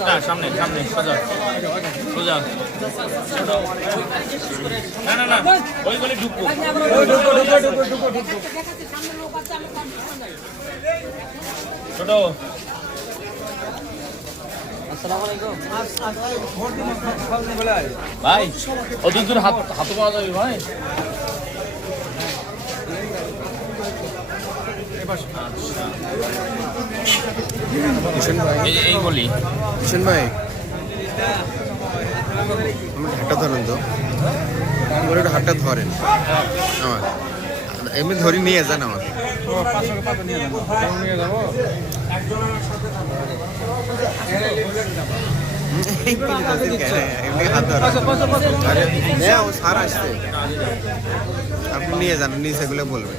না সামনে সামনে, সোজা। সোজা। না না না, ওই গলি ঢুকবো। ছোট। ভাই অত দূর হাত হাতে পাওয়া যাবে, ভাই। কিষণ ভাই এই গলি। কিষণ ভাই আমার হাতটা ধরেন তো। আমার একটু হাতটা ধরেন। আমার। এমনি ধরে নিয়ে যান আমাকে হাত ধরেন। আরে ও সার আসছে। আপনি নিয়ে যান নিয়ে সেগুলো বলবেন।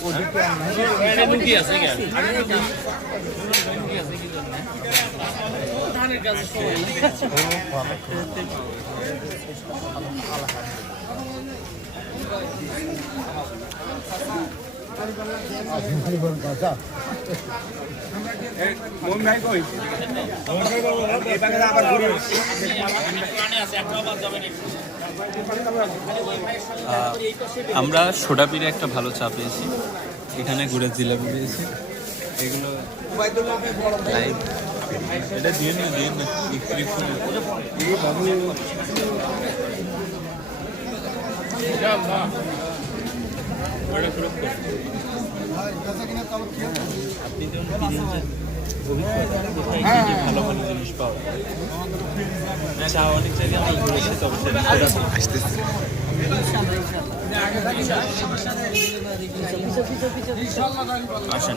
না। আমরা সোডাপিরে একটা ভালো চা পেয়েছি। এখানে ঘুরে জিলাপি পেয়েছি। এগুলো এটা দিয়ে দিয়ে। আপনি ভালো ভালো জিনিস পাওয়া যায়? অনেক জায়গায় আমি ঘুরেছি আসেন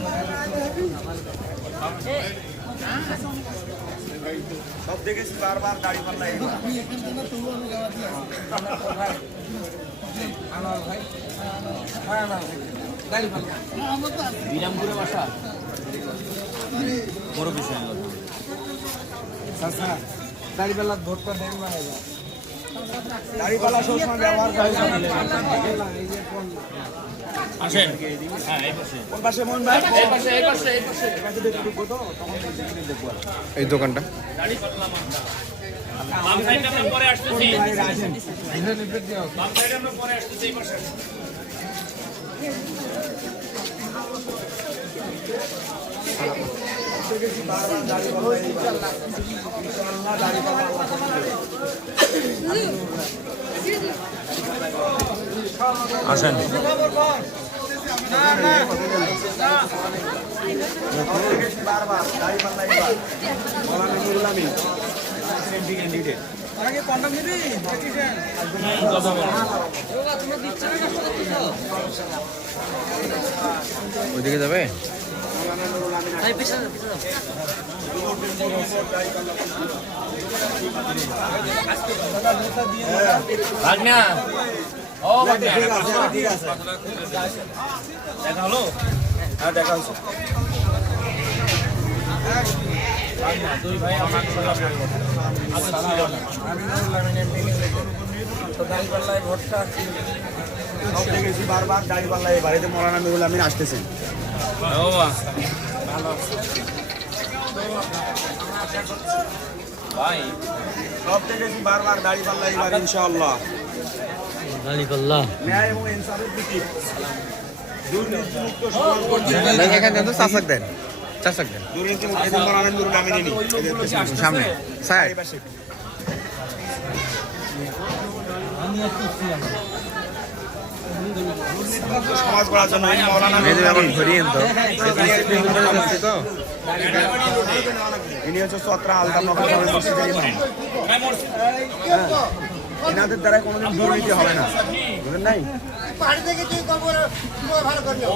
বিরামপুরে বাসা? বড় বিষয়। না। দাড়িপাল্লা ভোটটা দেন না দাড়িপাল্লা সবসময় ব্যবহার করে আসেন। হ্যাঁ এই পাশে। কোন পাশে মন ভাই? এই পাশে এই পাশে এই পাশে। এই দোকানটা। বাম সাইডে আমরা পরে আসতেছি। বাম সাইডে আমরা পরে আসতেছি এই পাশে। আসেন কন্ডাম নিবি কথা বলো ওইদিকে যাবে? ভাগনা। ও ভাগনা। দেখা হলো? হ্যাঁ দেখা হচ্ছে বারবার দাড়িপাল্লায় সব দেখেছি বারবার দাড়িপাল্লায় এবার ইনশাআল্লাহ দেন। এদের পেছনে। সামনে সাইড সমাজ গড়ার জন্য তো। ইনি হচ্ছে চত্রা আলতাম নগর মসজিদের ইমাম এনাদের দ্বারা কোনোদিন দুর্নীতি হবে না বুঝলেন নাই ও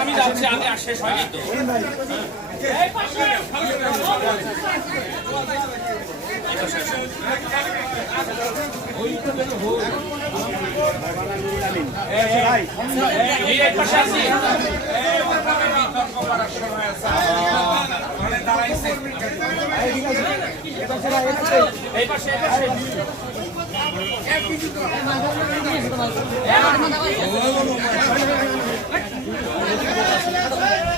আমি যাচ্ছি আমি আর শেষ হয়নি তো এই পাশে এই পাশে এই পাশে। ¡Gracias!